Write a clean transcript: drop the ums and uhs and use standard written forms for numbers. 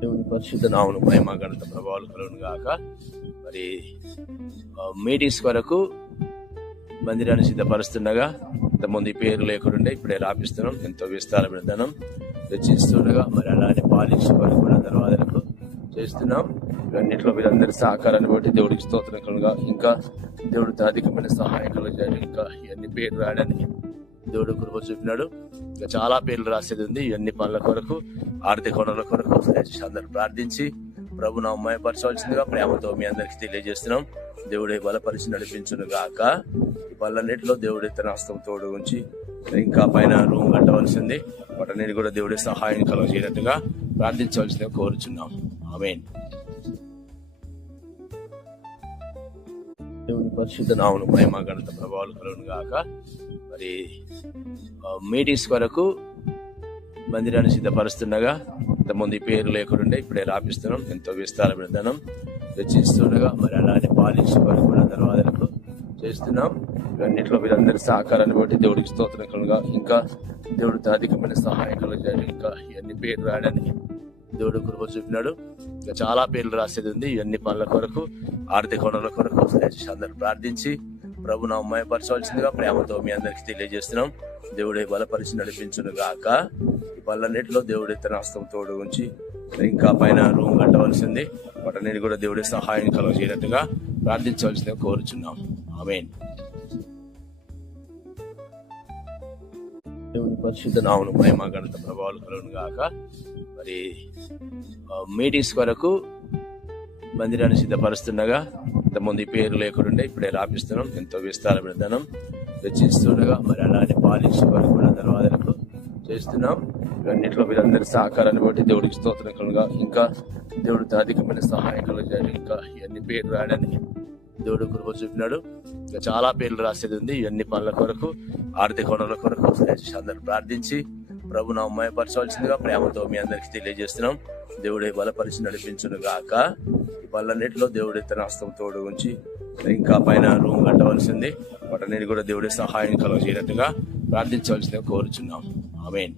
దేవుని పరిశుద్ధ నామమున మహిమ ఘనత ప్రభావాలు కలుగును గాక. మరి మీటింగ్స్ కొరకు మందిరాన్ని సిద్ధపరుస్తుండగా ఇంతమంది పేరు లేకుండా ఇప్పుడే రాపిస్తున్నాం. ఎంతో విస్తారమైన ధనం వెచ్చిస్తుండగా మరి అలానే పాలించి వరకు కూడా ధన్యవాదాలకు చేస్తున్నాం. ఇవన్నింటిలో మీరందరి సహకారాన్ని బట్టి దేవుడికి స్తోత్రం కలుగా. ఇంకా దేవుడితో అధికమైన సహాయం కలుగుతాయి. ఇంకా ఇవన్నీ పేర్లు రాయడానికి దేవుడు కృప చూపినాడు. ఇంకా చాలా పేర్లు రాసేది ఉంది. ఇవన్నీ పనుల కొరకు, ఆర్థిక వనరుల కొరకు అందరూ ప్రార్థించి ప్రభు నామయపరచవలసిందిగా ప్రేమతో మీ అందరికి తెలియజేస్తున్నాం. దేవుడే బలపరిచి నడిపించును గాక. ఈ పనులన్నింటిలో దేవుడి తన హస్తం తోడు ఉంచి ఇంకా పైన రూమ్ కట్టవలసింది. వాటన్నిటి కూడా దేవుడి సహాయం కలగజేయనట్టుగా ప్రార్థించవలసిందిగా కోరుచున్నాం. ఆమేన్. దేవుని పరిశుద్ధ నామమున మహిమ ఘనత ప్రభావాలు కలుగును గాక. మరి మీటింగ్స్ కొరకు మందిరాన్ని సిద్ధపరుస్తుండగా ఇంతమంది పేరు లేకుండా ఇప్పుడే రాపిస్తున్నాం. ఎంతో విస్తారమైన ధనం వెచ్చిస్తుండగా మరి అలానే పాలించి వరకు కూడా ధన్యవాదాలకు చేస్తున్నాం. ఇవన్నింటిలో మీరందరి సహకారాన్ని బట్టి దేవుడికి స్తోత్రం కలుగా. ఇంకా దేవుడితో అధికమైన సహాయం కలుగుతాయి. ఇంకా ఇవన్నీ పేర్లు రాయడానికి దేవుడు కృప చూపినాడు. ఇంకా చాలా పేర్లు రాసేది ఉంది. ఇవన్నీ పనుల కొరకు, ఆర్థిక వనరుల కొరకు అందరూ ప్రార్థించి ప్రభు నామయపరచవలసిందిగా ప్రేమతో మీ అందరికి తెలియజేస్తున్నాం. దేవుడే బలపరిచి నడిపించును గాక. ఈ పనులన్నింటిలో దేవుడి తన హస్తం తోడు ఉంచి ఇంకా పైన రూమ్ కట్టవలసింది. వాటన్నిటి కూడా దేవుడి సహాయం కలగజేయనట్టుగా ప్రార్థించవలసిందిగా కోరుచున్నాం. ఆమేన్. దేవుని పరిశుద్ధ నామమున మహిమ ఘనత ప్రభావాలు కలుగును గాక. మరి మీటింగ్స్ కొరకు మందిరాన్ని సిద్ధపరుస్తుండగా ఇంతమంది పేరు లేకుండా ఇప్పుడే రాపిస్తున్నాం. ఎంతో విస్తారమైన ధనం వెచ్చిస్తుండగా మరి అలానే పాలించి వరకు కూడా ధన్యవాదాలకు చేస్తున్నాం. ఇవన్నింటిలో మీరందరి సహకారాన్ని బట్టి దేవుడికి స్తోత్రం కలుగా. ఇంకా దేవుడితో అధికమైన సహాయం కలుగుతాయి. ఇంకా ఇవన్నీ పేర్లు రాయడానికి దేవుడు కృప చూపినాడు. ఇంకా చాలా పేర్లు రాసేది ఉంది. ఇవన్నీ పనుల కొరకు, ఆర్థిక వనరుల కొరకు అందరూ ప్రార్థించి ప్రభు నామయపరచవలసిందిగా ప్రేమతో మీ అందరికి తెలియజేస్తున్నాం. దేవుడే బలపరిచి నడిపించును గాక. ఈ పనులన్నింటిలో దేవుడి తన హస్తం తోడు ఉంచి ఇంకా పైన రూమ్ కట్టవలసింది. వాటన్నిటి కూడా దేవుడి సహాయం కలగజేయనట్టుగా ప్రార్థించవలసిందిగా కోరుచున్నాం. ఆమేన్.